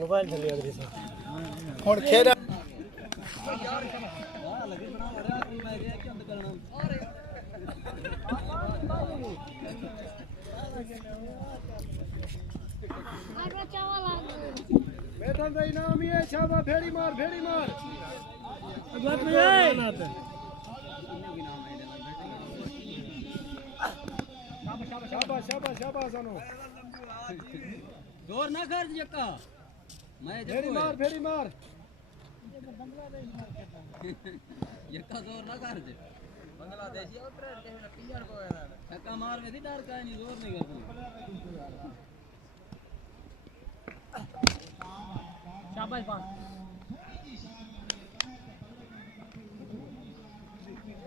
mobile चलिए और खेरा बैठा था इनाम ये शाबा फेरी मार बात में जाए शाबाश सानो जोर ना कर जक्का मैं फेरी मार यक्का जोर ना कर जे बांग्लादेशी उतर के पीआर को है धक्का मार में थी डर का नहीं जोर नहीं करती शाबाश बात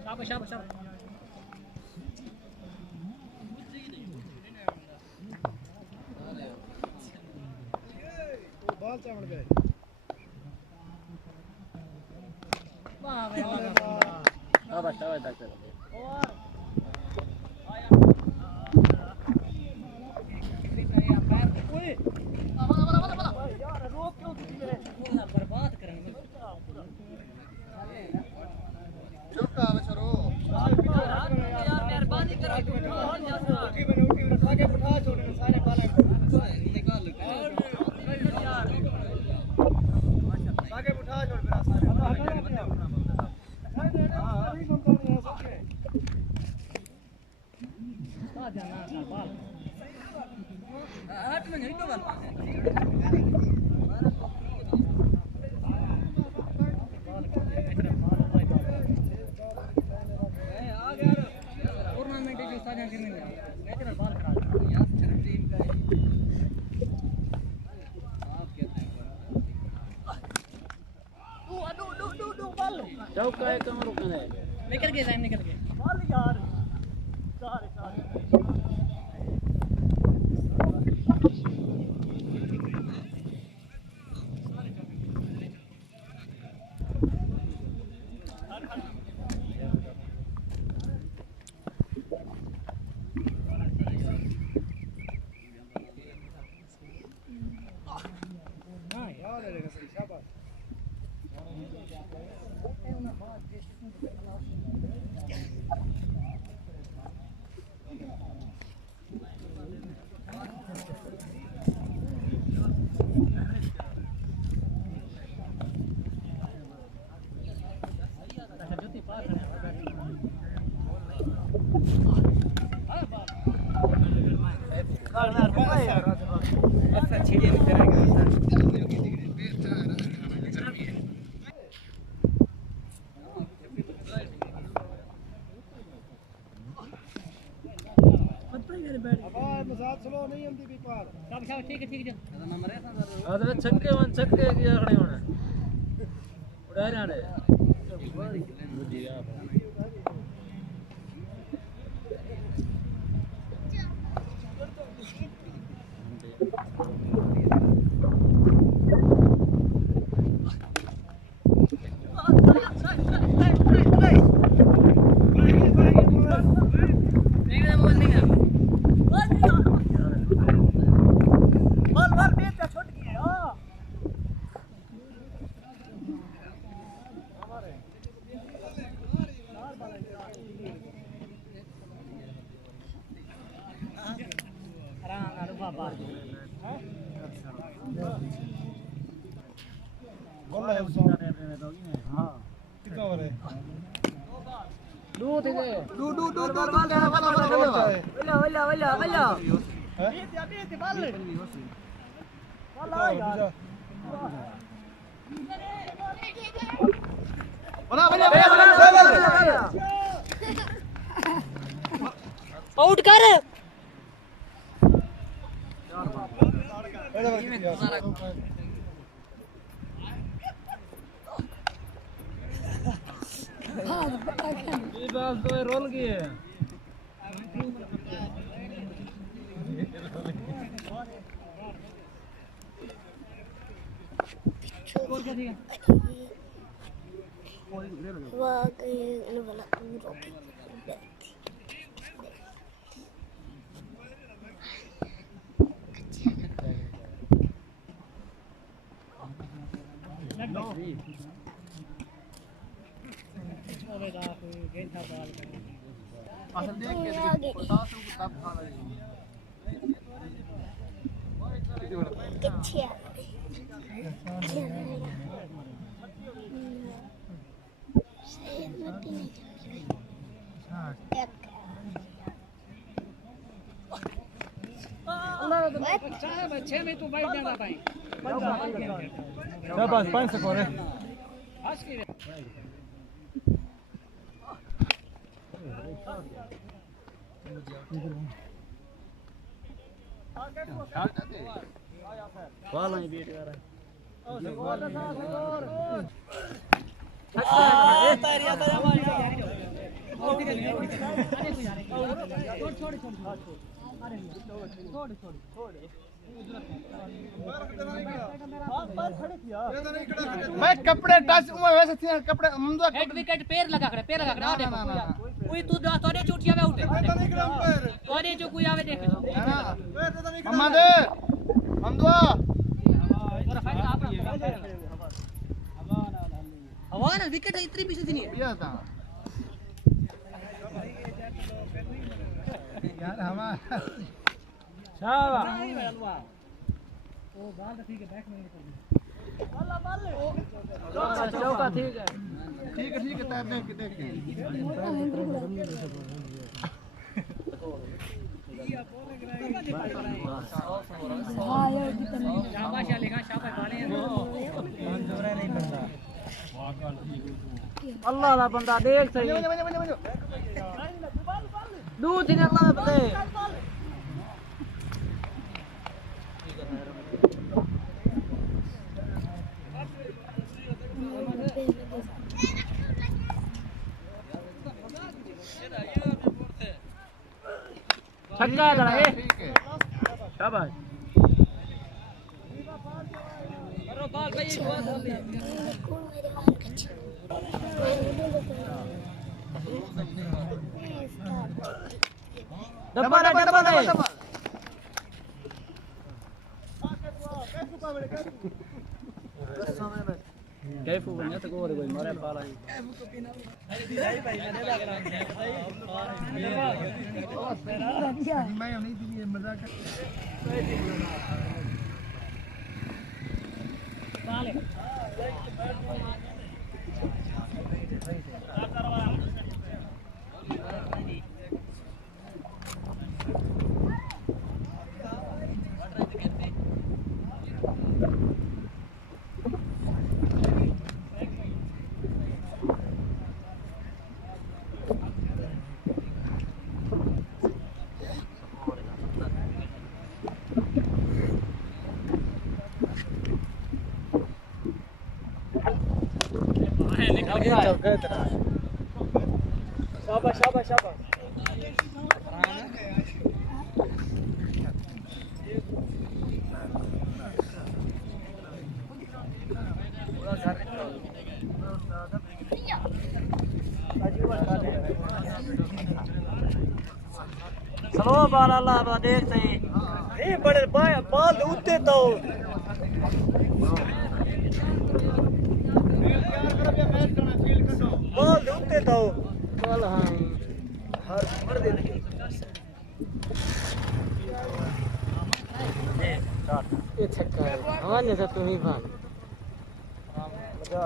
शाबाश बाल चावल गए वाह शाबाश डॉक्टर और आया ओए यार रोक क्यों दी मेरे बोलना बर्बाद करने चुपका बचरो यार मेहरबानी करो उठी आगे उठा छोड़ने सारे बाल निकाल आगे उठा छोड़ मेरा सारे आठ में नहीं तो बाल टूर्नामेंट जो साझा करने में नेचुरल बाल खड़ा यहाँ से टीम का आप कहते हैं दो बाल चौका है कमर रुकना है निकल गए टाइम निकल गए बाल यार सारे ठीक है छक्के किया खड़े होने उड़ा जाने आउट कर बाल तो रोल गई है असल देख के 50 रुपए तब खा लगी किच्छे में तो बैठ जाता भाई बस 5 सेकंड है वाला ही बेट कर रहा है तारी आता है हमारी छोड़ मैं कपड़े टच वैसे थे कपड़े हेड विकेट पैर लगा करे आ देखो कोई तू तोरे चूटिया में उठे तोरे जो कोई आवे देख मोहम्मद हमदुआ हवा ना विकेट इतनी पीछे थी नहीं ये था यार हमारा शाबाश ओ बाल तो ठीक है बैक में चौका ठीक है तैरने के देख शाबाश लिखा शाबाश बाले अल्लाह ला बंदा देख सही दूध ही अल्लाह बंदे छक्का है जरा शाबाश करो बॉल भाई डब्बा दे कैफू बन तो गोरे कोई मारे पाला ही मैं नहीं थी ये मजाक शाबाश शाबाश शाबाश चलो बाल अल्लाह देख सही ए बड़े बाल उठते तो बाल उठते तो बाल हां हर मर दे ये छक्का है हमारे से तुम ही भाग मजा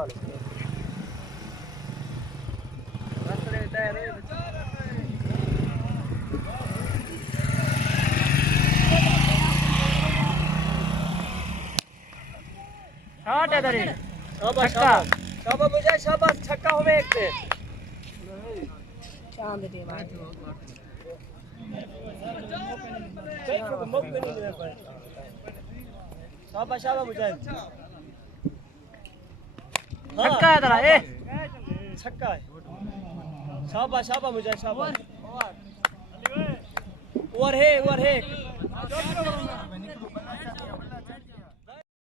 रस्ते में तैयार है शॉट है दरी शाबाश शाबाश मुझे शाबाश छक्का होवे एक से चांद दे शाबाश शाबाश मुझे छक्का है तेरा ए छक्का है शाबाश शाबाश मुझे शाबाश ओवर है